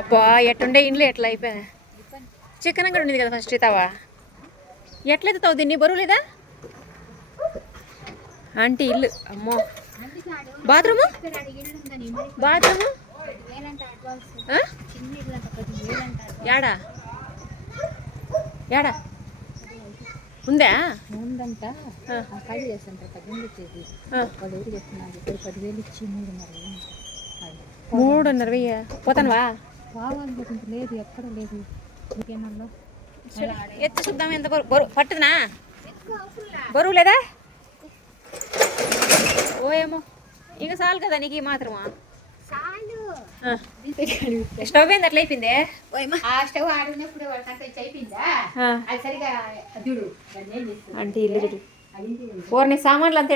అబ్బా ఎట్టుండే ఇండ్లు ఎట్లా అయిపోయా చికెన్ అంగడి ఉంది కదా ఫస్ట్ తావా? ఎట్లయితే తావు దీన్ని? బరువు లేదా? ఆంటీ ఇల్లు అమ్మో. బాత్రూము? బాత్రూము? యాడా? యాడా? ఉందా? ఉందంట. ఖాళీ చేస్తుంట పద్దెనిమిది ఇచ్చేది. వాళ్ళు ఎవరు చెప్తున్నారు పదివేలు ఇచ్చి మూడున్నర. మూడున్నర వెయ్యి పోతానువా? కావాలి లేకుంటే లేదు ఎక్కడ లేదు. ఇంకేమన్నా? ఎత్తు చూద్దాం ఎంత బరువు బరువు పట్టుదనా? బరువు లేదా? ఓయేమో ఇంకా చాలు కదా నీకు ఈ మాత్రమా. స్టవ్ ఏంది? అట్లా అయిపోయింది? స్టవ్ అయిపోయిందా. అది సరిగా చూడు అంటే ఇల్లు చూడు. ఓర్ని సామాన్లు అంతా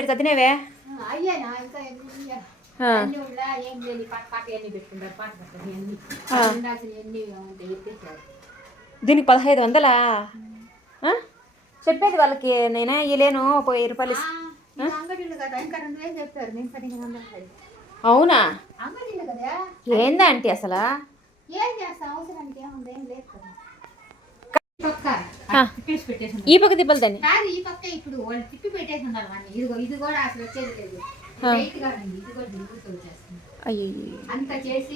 ఆ, అయ్యానా ఇంకా దీనికి పదహైదు వందలా? చెప్పేది వాళ్ళకి నేనే? ఇలేను వెయ్యి రూపాయలు అవునా? ఏందా ఆంటీ అసలు. ఈ పక్క దిబ్బలు దాన్ని. ఈ పక్క ఇప్పుడు వాళ్ళు తిప్పి పెట్టేసి ఇదిగో ఇది కూడా అసలు వచ్చేది లేదు. అయ్యో అంత చేసి